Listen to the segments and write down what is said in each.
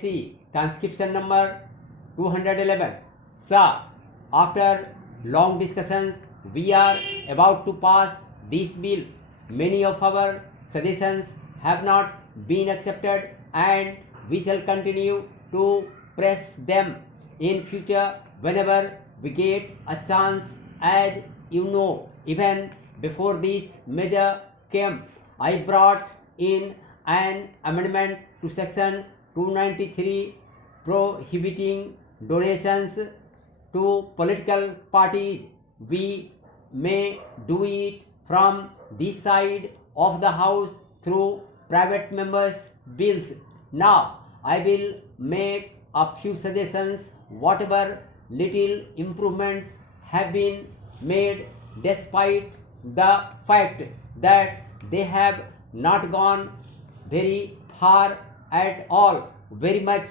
see transcription number 211. Sir, after long discussions, we are about to pass this bill. Many of our suggestions have not been accepted and we shall continue to press them in future whenever we get a chance. As you know, even before this measure came, I brought in an amendment to section 293 prohibiting donations to political parties. We may do it from this side of the house through private members' bills. Now, I will make a few suggestions. Whatever little improvements have been made, despite the fact that they have not gone very far at all, very much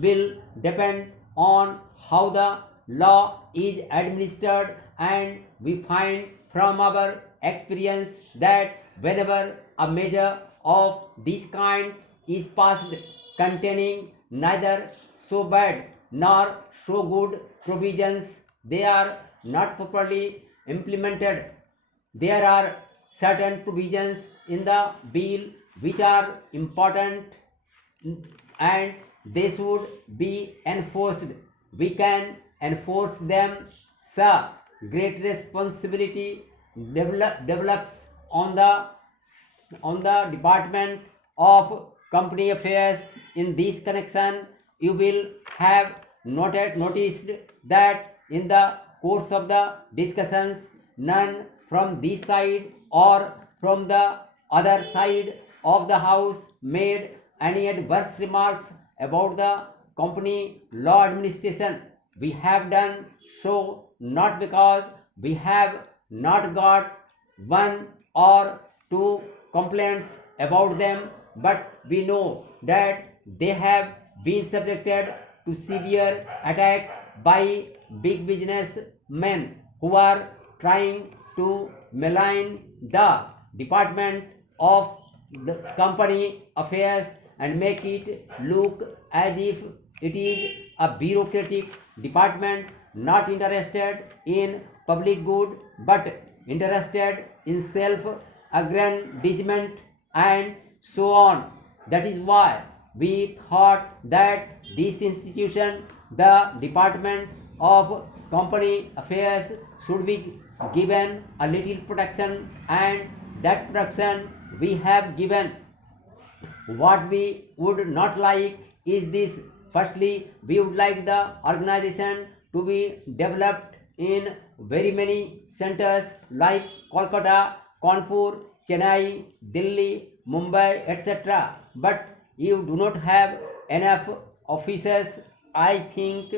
will depend on how the law is administered, and we find from our experience that whenever a measure of this kind is passed containing neither so bad nor so good provisions, they are not properly implemented. There are certain provisions in the bill which are important and they should be enforced. We can enforce them. Sir, great responsibility develops on the Department of Company Affairs. In this connection, you will have noticed that in the course of the discussions, none from this side or from the other side of the house made any adverse remarks about the company law administration. We have done so not because we have not got one or two complaints about them, but we know that they have been subjected to severe attack by big businessmen who are trying to malign the Department of the Company Affairs and make it look as if it is a bureaucratic department not interested in public good but interested in self-aggrandizement and so on. That is why we thought that this institution, the Department of Company Affairs, should be given a little protection, and that protection we have given. What we would not like is this. Firstly, we would like the organization to be developed in very many centers like Kolkata, Kanpur, Chennai, Delhi, Mumbai, etc. But you do not have enough officers. I think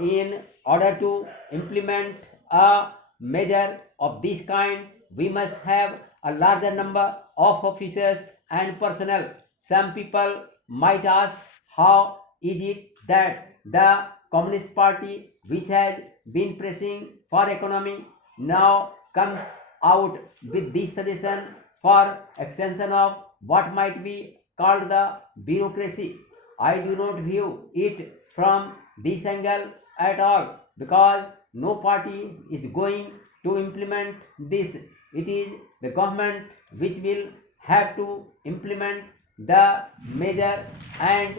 in order to implement a measure of this kind, we must have a larger number of officers and personnel. Some people might ask, how is it that the Communist Party, which has been pressing for economy, now comes out with this suggestion for extension of what might be called the bureaucracy? I do not view it from this angle at all, because no party is going to implement this. It is the government which will have to implement the measure, and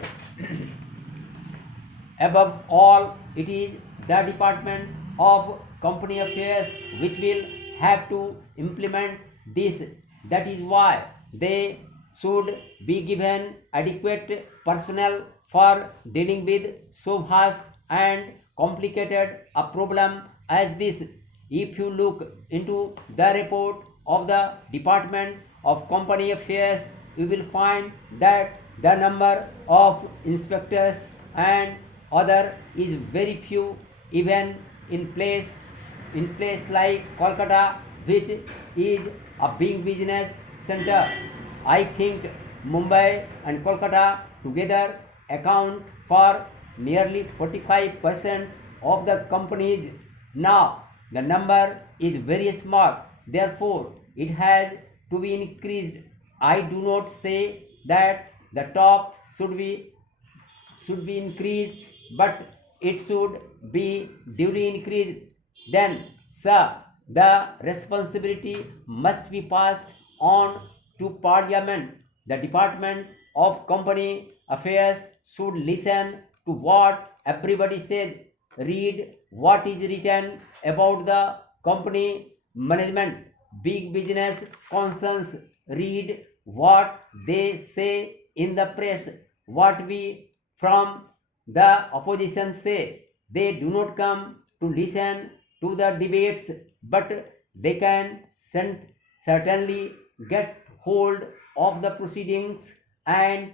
above all, it is the Department of Company Affairs which will have to implement this. That is why they should be given adequate personnel for dealing with so vast and complicated a problem as this. If you look into the report of the Department of Company Affairs, you will find that the number of inspectors and other is very few, even in place like Kolkata, which is a big business center. I think Mumbai and Kolkata together account for nearly 45% of the companies. Now the number is very small, therefore it has to be increased. I do not say that the top should be should be increased, but it should be duly increased. Then, sir, the responsibility must be passed on to Parliament. The Department of Company Affairs should listen to what everybody says, read what is written about the company management. Big business concerns read what they say in the press. What we from the opposition say, they do not come to listen to the debates, but they can certainly get hold of the proceedings and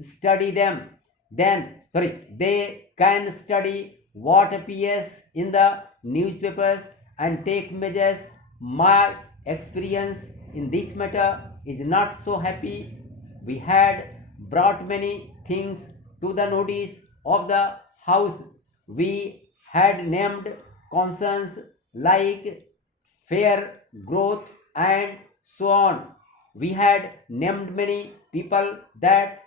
study them. They can study what appears in the newspapers and take measures. My experience in this matter is not so happy. We had brought many things to the notice of the House. We had named concerns like fair growth and so on. We had named many people that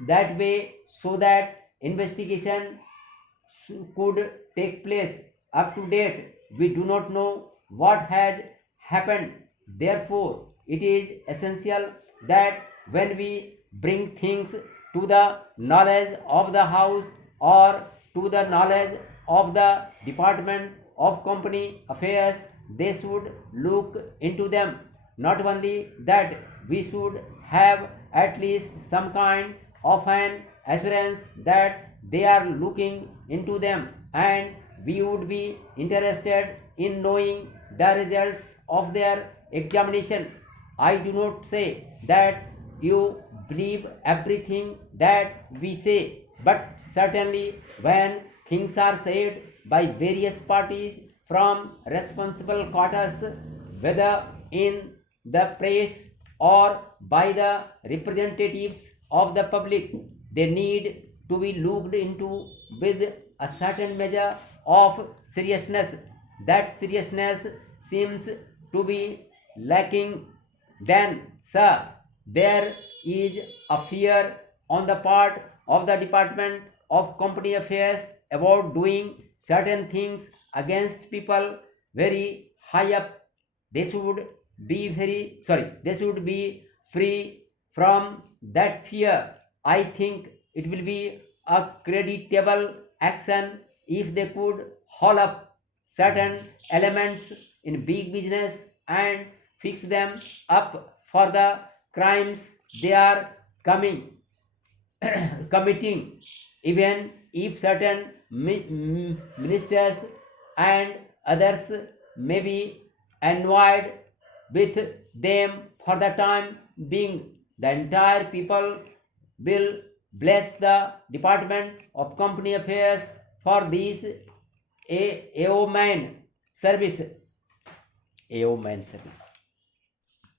way so that investigation could take place. Up to date, we do not know what had happened. Therefore, it is essential that when we bring things to the knowledge of the House or to the knowledge of the Department of Company Affairs, they should look into them. Not only that, we should have at least some kind of an assurance that they are looking into them, and we would be interested in knowing the results of their examination. I do not say that you believe everything that we say, but certainly when things are said by various parties from responsible quarters, whether in the press or by the representatives of the public, they need to be looked into with a certain measure of seriousness. That seriousness seems to be lacking. Then, sir, there is a fear on the part of the Department of Company Affairs about doing certain things against people very high up. They should be free from that fear. I think it will be a creditable action if they could haul up certain elements in big business and fix them up for the crimes they are coming committing. Even if certain ministers and others may be annoyed with them for the time being, the entire people will bless the Department of Company Affairs for this AO man service. AO man service.